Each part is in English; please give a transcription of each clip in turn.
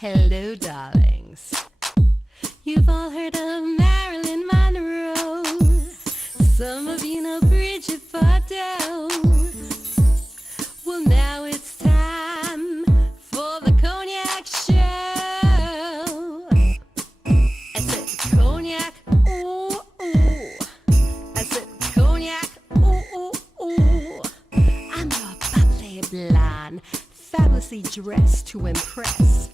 Hello, darlings. You've all heard of Marilyn Monroe. Some of you know Bridget Bardot. Well, now it's time for the Cognac Show. I said cognac, ooh, ooh. I said cognac, ooh, ooh, ooh. I'm your bubbly blonde, fabulously dressed to impress.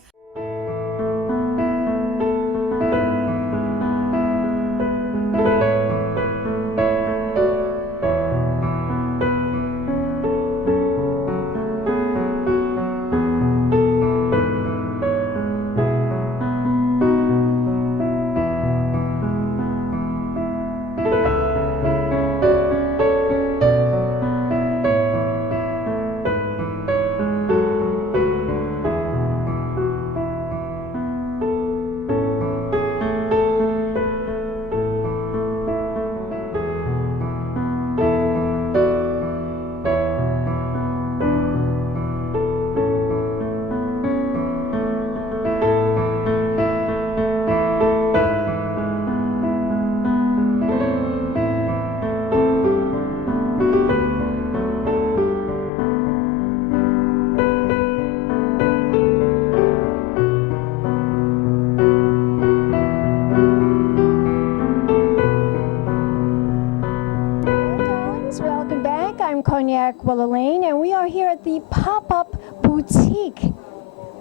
Cognac Wellerlane, and we are here at the pop-up boutique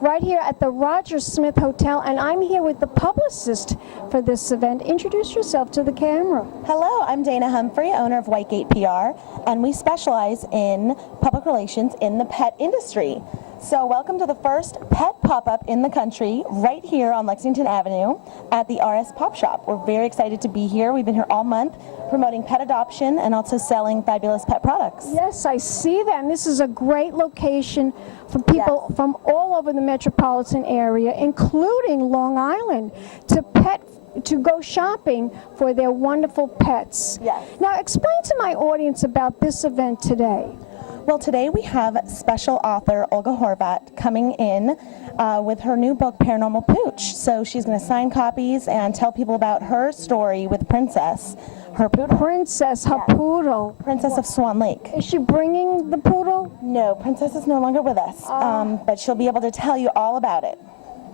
right here at the Roger Smith Hotel, and I'm here with the publicist for this event. Introduce yourself to the camera. Hello, I'm Dana Humphrey, owner of Whitegate PR, and we specialize in public relations in the pet industry. So welcome to the first pet pop-up in the country right here on Lexington Avenue at the RS Pop Shop. We're very excited to be here. We've been here all month promoting pet adoption and also selling fabulous pet products. Yes, I see that, and this is a great location for people from all over the metropolitan area, including Long Island, to go shopping for their wonderful pets. Yes. Now, explain to my audience about this event today. Well, today we have special author Olga Horvat coming in with her new book, Paranormal Pooch. So she's going to sign copies and tell people about her story with Princess, her poodle. Princess, her poodle. Princess of Swan Lake. Is she bringing the poodle? No, Princess is no longer with us, but she'll be able to tell you all about it.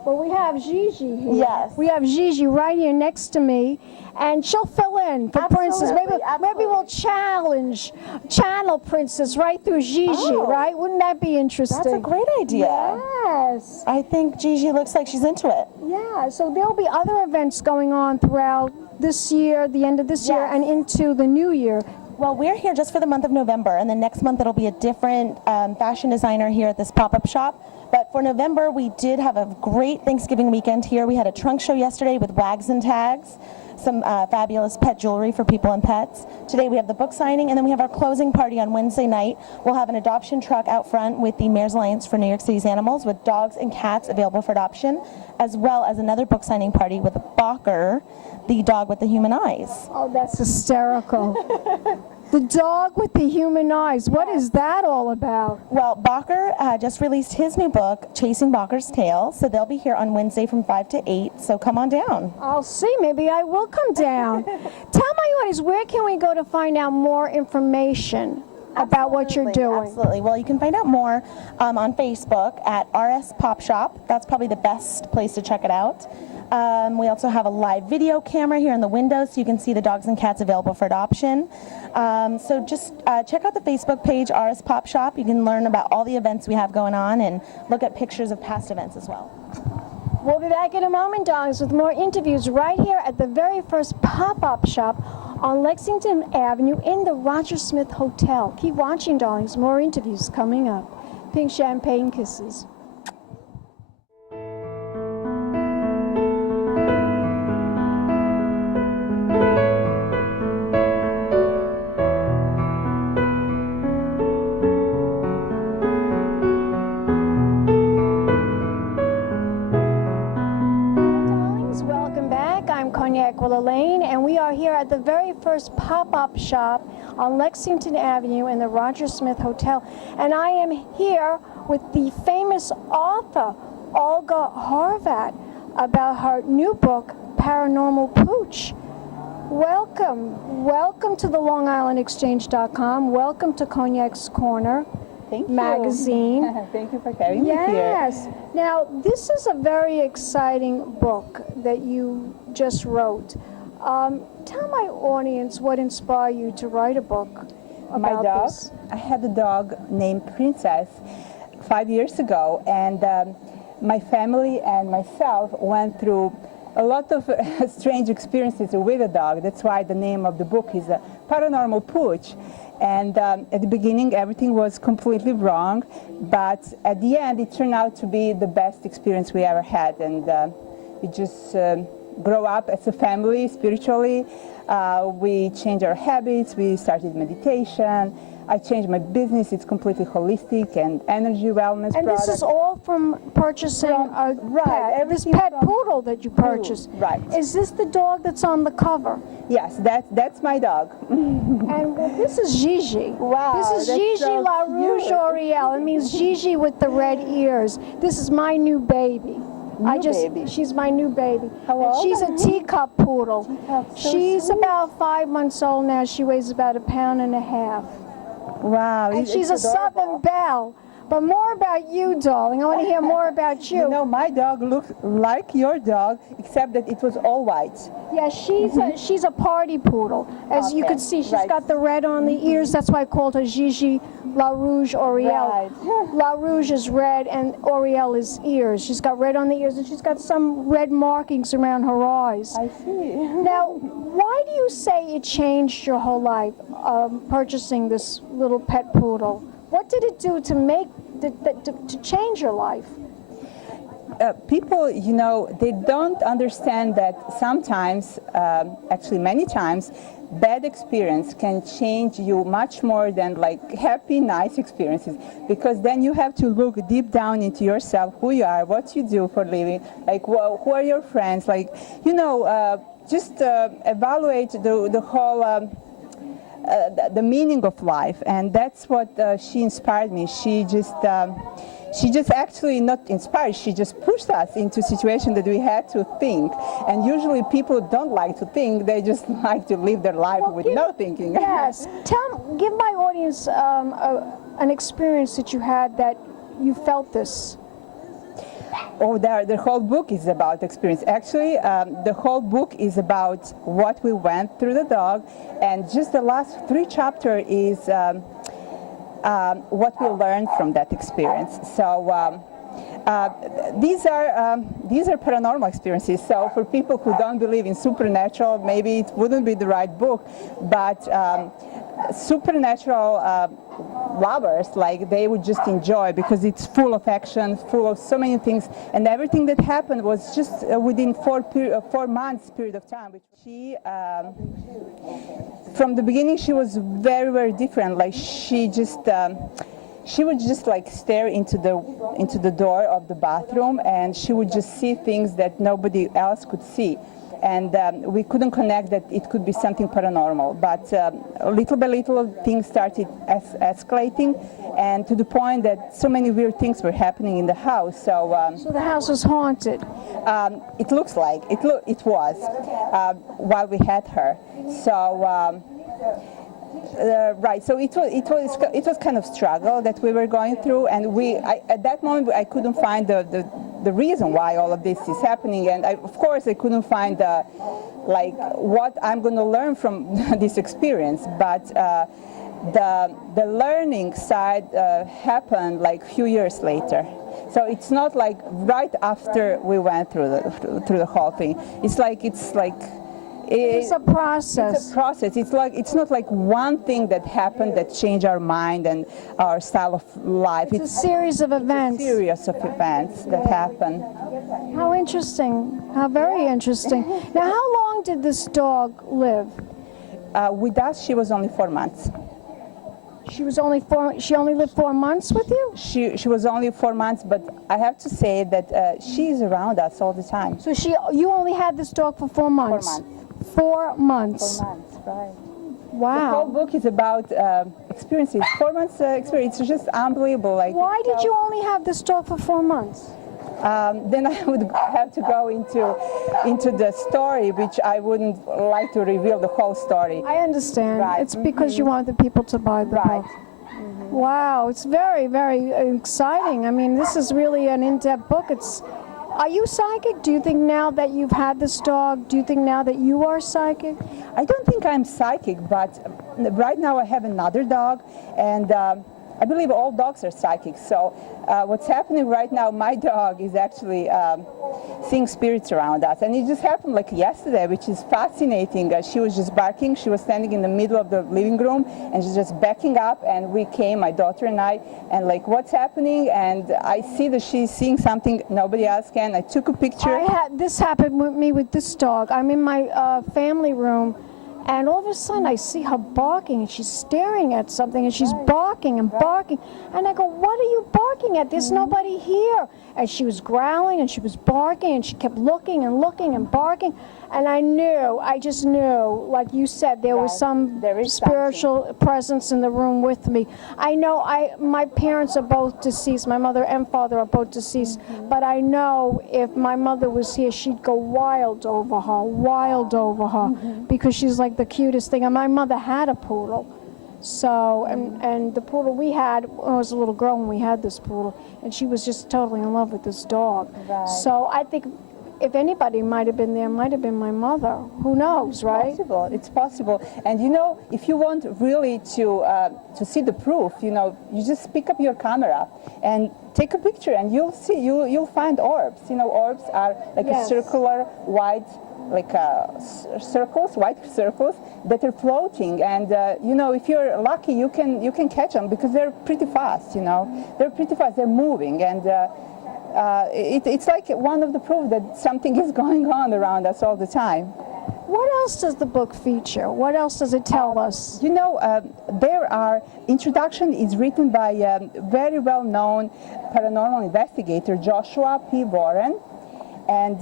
Well, we have Gigi here. Yes. We have Gigi right here next to me, and she'll fill in for Princess. Maybe we'll channel Princess right through Gigi, right? Wouldn't that be interesting? That's a great idea. Yes. I think Gigi looks like she's into it. Yeah, so there'll be other events going on throughout this year, the end of this year, and into the new year. Well, we're here just for the month of November, and then next month it'll be a different fashion designer here at this pop-up shop. But for November, we did have a great Thanksgiving weekend here. We had a trunk show yesterday with wags and tags, some fabulous pet jewelry for people and pets. Today we have the book signing, and then we have our closing party on Wednesday night. We'll have an adoption truck out front with the Mayor's Alliance for New York City's Animals with dogs and cats available for adoption, as well as another book signing party with Balker, the dog with the human eyes. Oh, that's hysterical. The dog with the human eyes. What is that all about? Well, Balker just released his new book, Chasing Balker's Tail, so they'll be here on Wednesday from 5 to 8, so come on down. I'll see. Maybe I will come down. Tell my audience, where can we go to find out more information about what you're doing? Absolutely. Well, you can find out more on Facebook at RS Pop Shop. That's probably the best place to check it out. We also have a live video camera here in the window so you can see the dogs and cats available for adoption. So just check out the Facebook page, RS Pop Shop. You can learn about all the events we have going on and look at pictures of past events as well. We'll be back in a moment, darlings, with more interviews right here at the very first pop-up shop on Lexington Avenue in the Roger Smith Hotel. Keep watching, darlings. More interviews coming up. Pink champagne kisses. Cognac Wellerlane, and we are here at the very first pop-up shop on Lexington Avenue in the Roger Smith Hotel. And I am here with the famous author, Olga Horvat about her new book, Paranormal Pooch. Welcome to the LongIslandExchange.com. Welcome to Cognacscorner Thank you. magazine. Thank you for having me here. Yes. Now, this is a very exciting book that you just wrote. Tell my audience what inspired you to write a book about My dog, this. I had a dog named Princess 5 years ago, and my family and myself went through a lot of strange experiences with a dog. That's why the name of the book is Paranormal Pooch. And at the beginning, everything was completely wrong, but at the end, it turned out to be the best experience we ever had. And we just grow up as a family spiritually. We changed our habits. We started meditation. I changed my business. It's completely holistic and energy wellness And product. this is all from purchasing a pet, this everything pet from poodle that you purchased. Right. Is this the dog that's on the cover? Yes, that's my dog. And this is Gigi. Wow, This is that's Gigi so La Rouge cute. Oriel. It means Gigi with the red ears. This is my new baby. Baby. She's my new baby. How And old she's are a you? teacup poodle. Teacup, so She's sweet. about 5 months old now. She weighs about 1.5 pounds. Wow. And it's she's a adorable. Southern Belle. But more about you, darling. I want to hear more about you. You know, my dog looks like your dog, except that it was all white. Yeah, she's a party poodle. As you Okay, can see, she's right. got the red on the ears. That's why I called her Gigi La Rouge Oriel. Right. La Rouge is red and Oriel is ears. She's got red on the ears and she's got some red markings around her eyes. I see. Now, why do you say it changed your whole life, purchasing this little pet poodle? What did it do to make to change your life? People, you know, they don't understand that sometimes, actually many times, bad experience can change you much more than like happy, nice experiences, because then you have to look deep down into yourself, who you are, what you do for a living, like who are your friends, like, you know, just evaluate the whole the meaning of life. And that's what she inspired me. She just actually not inspired, she just pushed us into a situation that we had to think. And usually people don't like to think, they just like to live their life with no thinking. Yes. Give my audience an experience that you had that you felt this. Oh, the whole book is about experience. Actually, the whole book is about what we went through the dog, and just the last 3 chapters is what we learned from that experience. So these are paranormal experiences. So for people who don't believe in supernatural, maybe it wouldn't be the right book, but supernatural lovers, like, they would just enjoy, because it's full of action, full of so many things, and everything that happened was just within 4 months period of time. She, from the beginning, she was very, very different. Like, she would just like stare into the door of the bathroom, and she would just see things that nobody else could see. And we couldn't connect that it could be something paranormal. But little by little, things started escalating, and to the point that so many weird things were happening in the house. So the house was haunted. It looks like it was while we had her. So. Right, so it was kind of struggle that we were going through, and at that moment I couldn't find the reason why all of this is happening, and of course I couldn't find like what I'm going to learn from this experience. But the learning side happened like a few years later. So it's not like right after we went through the whole thing. It's like It's a process. It's a process. It's not like one thing that happened that changed our mind and our style of life. It's a series of events. A series of events that happen. How interesting. How very interesting. Now, how long did this dog live? With us, she was only 4 months. She only lived 4 months with you? She was only 4 months, but I have to say that she's around us all the time. So you only had this dog for 4 months? 4 months. 4 months. 4 months, right. Wow. The whole book is about experiences. 4 months experience. It's just unbelievable. Like, Why did you only have this dog for 4 months? then I would have to go into the story, which I wouldn't like to reveal the whole story. I understand. Right. It's because you want the people to buy the Right. book. Wow, it's very, very exciting. I mean, this is really an in-depth book. Are you psychic? Do you think now that you've had this dog, do you think now that you are psychic? I don't think I'm psychic, but right now I have another dog, and I believe all dogs are psychic. So what's happening right now, my dog is actually seeing spirits around us. And it just happened like yesterday, which is fascinating. She was just barking. She was standing in the middle of the living room, and she's just backing up. And we came, my daughter and I, and like, what's happening? And I see that she's seeing something nobody else can. I took a picture. This happened with me with this dog. I'm in my family room, and all of a sudden I see her barking, and she's staring at something, and she's barking and barking. And I go, what are you barking at? There's nobody here. And she was growling, and she was barking, and she kept looking and looking and barking. And I just knew, like you said, there was some spiritual presence in the room with me. I know my parents are both deceased. My mother and father are both deceased. But I know if my mother was here, she'd go wild over her, because she's like the cutest thing. And my mother had a poodle. So, and the poodle we had, I was a little girl when we had this poodle, and she was just totally in love with this dog. Right. So I think if anybody might have been there, might have been my mother. Who knows, right? It's possible. And you know, if you want really to see the proof, you know, you just pick up your camera and take a picture, and you'll see, you'll find orbs. You know, orbs are like a circular white, like circles, white circles that are floating. And you know, if you're lucky, you can catch them, because they're pretty fast. You know, they're pretty fast. They're moving, and it's like one of the proof that something is going on around us all the time. What else does the book feature? What else does it tell us? You know, introduction is written by a very well-known paranormal investigator, Joshua P. Warren, and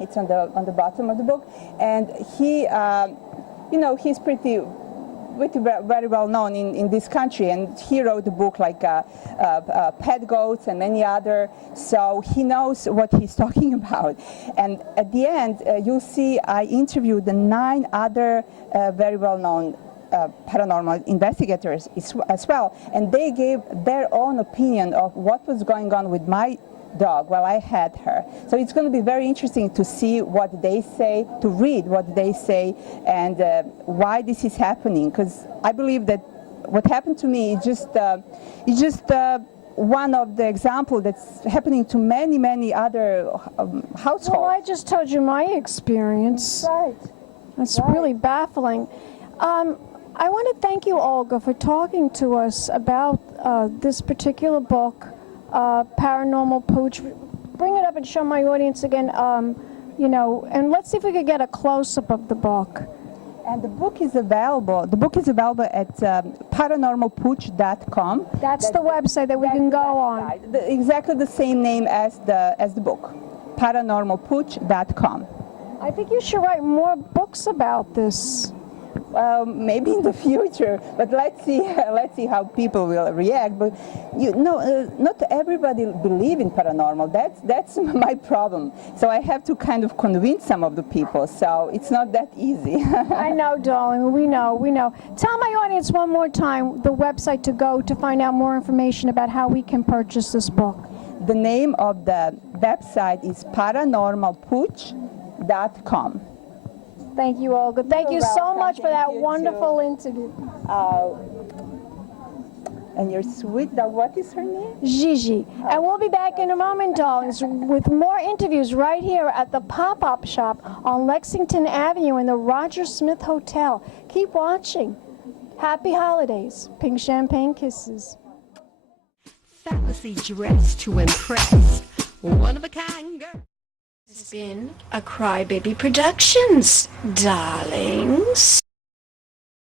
it's on the bottom of the book. And he, you know, he's pretty very well known in this country, and he wrote a book like Pet Goats and many other, so he knows what he's talking about. And at the end, you'll see I interviewed the 9 other very well known paranormal investigators as well, and they gave their own opinion of what was going on with my dog while I had her. So it's going to be very interesting to see what they say, to read what they say, and why this is happening. Because I believe that what happened to me is just one of the examples that's happening to many other households. Well, I just told you my experience. Right. It's really baffling. I want to thank you, Olga, for talking to us about this particular book, Paranormal Pooch. Bring it up and show my audience again, you know, and let's see if we could get a close-up of the book. And the book is available. The book is available at paranormalpooch.com. That's the website that we can go on. Exactly the same name as the book, paranormalpooch.com. I think you should write more books about this. Maybe in the future, but let's see how people will react. But you know, not everybody believes in paranormal. That's my problem. So I have to kind of convince some of the people. So it's not that easy. I know, darling. We know. Tell my audience one more time the website to go to find out more information about how we can purchase this book. The name of the website is paranormalpooch.com. Thank you, Olga. Thank you so much for that wonderful interview. And your sweet dog, what is her name? Gigi. And we'll be back in a moment, darlings, with more interviews right here at the pop-up shop on Lexington Avenue in the Roger Smith Hotel. Keep watching. Happy holidays. Pink champagne kisses. Fantasy dress to impress. One of a kind girl. It's been a Crybaby Productions, darlings.